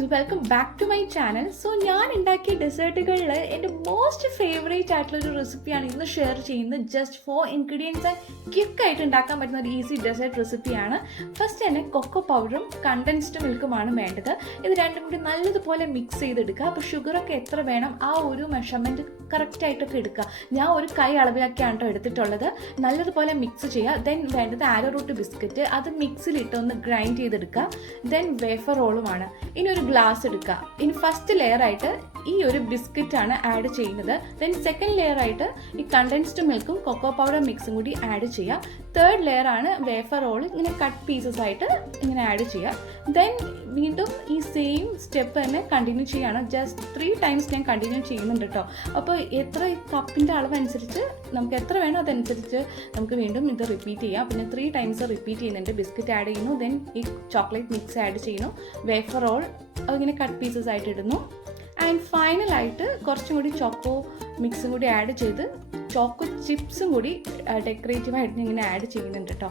Guys, welcome back to my channel. So ഞാൻ ഉണ്ടാക്കിയ ഡെസേർട്ടുകളിൽ എൻ്റെ മോസ്റ്റ് ഫേവറേറ്റ് ആയിട്ടുള്ളൊരു റെസിപ്പിയാണ് ഇന്ന് ഷെയർ ചെയ്യുന്നത്. ജസ്റ്റ് 4 ഇൻഗ്രീഡിയൻസ് ആൻഡ് ക്വിക്കായിട്ട് ഉണ്ടാക്കാൻ പറ്റുന്ന ഒരു ഈസി ഡെസേർട്ട് റെസിപ്പിയാണ്. ഫസ്റ്റ് തന്നെ കൊക്കോ പൗഡറും കണ്ടൻസ്ഡ് മിൽക്കുമാണ് വേണ്ടത്. ഇത് രണ്ടും കൂടി നല്ലതുപോലെ മിക്സ് ചെയ്തെടുക്കുക. അപ്പോൾ ഷുഗറൊക്കെ എത്ര വേണം ആ ഒരു മെഷർമെൻറ്റ് കറക്റ്റായിട്ടൊക്കെ എടുക്കുക. ഞാൻ ഒരു കൈ അളവിലൊക്കെയാണ് കേട്ടോ എടുത്തിട്ടുള്ളത്. നല്ലതുപോലെ മിക്സ് ചെയ്യുക. ദെൻ വേണ്ടത് ആരോറൂട്ട് ബിസ്ക്കറ്റ്, അത് മിക്സിലിട്ട് ഒന്ന് ഗ്രൈൻഡ് ചെയ്തെടുക്കുക. ദെൻ വേഫർ റോളുമാണ്. ഇനി ഒരു ഗ്ലാസ് എടുക്കുക. ഇനി ഫസ്റ്റ് ലെയർ ആയിട്ട് ഈ ഒരു ബിസ്ക്കറ്റാണ് ആഡ് ചെയ്യുന്നത്. ദെൻ സെക്കൻഡ് ലെയർ ആയിട്ട് ഈ കണ്ടൻസ്ഡ് മിൽക്കും കൊക്കോ പൗഡർ മിക്സും കൂടി ആഡ് ചെയ്യുക. തേർഡ് ലെയർ ആണ് വേഫർ റോൾ ഇങ്ങനെ കട്ട് പീസസ് ആയിട്ട് ഇങ്ങനെ ആഡ് ചെയ്യുക. ദെൻ വീണ്ടും ഈ സെയിം സ്റ്റെപ്പ് തന്നെ കണ്ടിന്യൂ ചെയ്യുകയാണ്. ജസ്റ്റ് 3 ടൈംസ് ഞാൻ കണ്ടിന്യൂ ചെയ്യുന്നുണ്ട് കേട്ടോ. അപ്പോൾ എത്ര കപ്പിൻ്റെ അളവ് അനുസരിച്ച് നമുക്ക് എത്ര വേണോ അതനുസരിച്ച് നമുക്ക് വീണ്ടും ഇത് റിപ്പീറ്റ് ചെയ്യാം. പിന്നെ 3 ടൈംസ് റിപ്പീറ്റ് ചെയ്യുന്നുണ്ട്. ബിസ്ക്കറ്റ് ആഡ് ചെയ്യുന്നു, ദെൻ ഈ ചോക്ലേറ്റ് മിക്സ് ആഡ് ചെയ്യുന്നു, വേഫർ റോൾ അതിങ്ങനെ കട്ട് പീസസ് ആയിട്ട് ഇടുന്നു. ആൻഡ് ഫൈനലായിട്ട് കുറച്ചും കൂടി ചോക്കോ മിക്സും കൂടി ആഡ് ചെയ്ത് ചോക്കോ ചിപ്സും കൂടി ഡെക്കറേറ്റീവായിട്ട് ഇങ്ങനെ ആഡ് ചെയ്യുന്നുണ്ട് കേട്ടോ.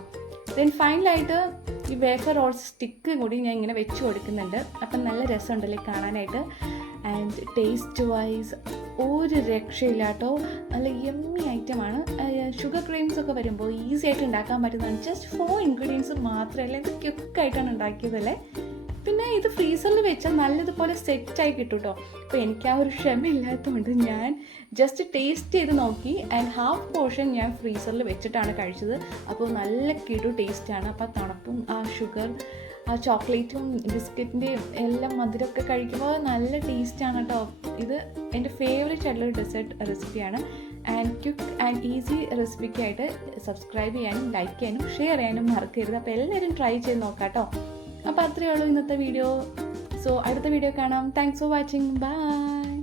ദെൻ ഫൈനലായിട്ട് ഈ വേഫർ റോൾ സ്റ്റിക്ക് കൂടി ഞാൻ ഇങ്ങനെ വെച്ച് കൊടുക്കുന്നുണ്ട്. അപ്പം നല്ല രസമുണ്ടല്ലേ കാണാനായിട്ട്. ആൻഡ് ടേസ്റ്റ് വൈസ് ഒരു രക്ഷയില്ല കേട്ടോ. നല്ല യമ്മി ഐറ്റമാണ്. ഷുഗർ ക്രീംസ് ഒക്കെ വരുമ്പോൾ ഈസി ആയിട്ട് ഉണ്ടാക്കാൻ പറ്റുന്നതാണ്. ജസ്റ്റ് 4 ഇൻഗ്രീഡിയൻസ് മാത്രമല്ല, ഇത് ക്വിക്കായിട്ടാണ് ഉണ്ടാക്കിയതല്ലേ. പിന്നെ ഇത് ഫ്രീസറിൽ വെച്ചാൽ നല്ലതുപോലെ സെറ്റായി കിട്ടും കേട്ടോ. അപ്പോൾ എനിക്ക് ആ ഒരു ക്ഷമയില്ലാത്തതുകൊണ്ട് ഞാൻ ജസ്റ്റ് ടേസ്റ്റ് ചെയ്ത് നോക്കി. ആൻഡ് ഹാഫ് പോർഷൻ ഞാൻ ഫ്രീസറിൽ വെച്ചിട്ടാണ് കഴിച്ചത്. അപ്പോൾ നല്ല കിടു ടേസ്റ്റാണ്. അപ്പോൾ ആ തണുപ്പും ആ ഷുഗർ ആ ചോക്ലേറ്റും ബിസ്ക്കറ്റിൻ്റെയും എല്ലാം മധുരമൊക്കെ കഴിക്കുമ്പോൾ നല്ല ടേസ്റ്റാണ് കേട്ടോ. ഇത് എൻ്റെ ഫേവറേറ്റ് ആയിട്ടുള്ളൊരു ഡെസേർട്ട് റെസിപ്പിയാണ്. ആൻഡ് ക്വിക്ക് ആൻഡ് ഈസി റെസിപ്പിക്കായിട്ട് സബ്സ്ക്രൈബ് ചെയ്യാനും ലൈക്ക് ചെയ്യാനും ഷെയർ ചെയ്യാനും മറക്കരുത്. അപ്പോൾ എല്ലാവരും ട്രൈ ചെയ്ത് നോക്കാം കേട്ടോ. അപ്പോൾ അത്രയേ ഉള്ളൂ ഇന്നത്തെ വീഡിയോ. സോ അടുത്ത വീഡിയോ കാണാം. Thanks for watching. ബൈ.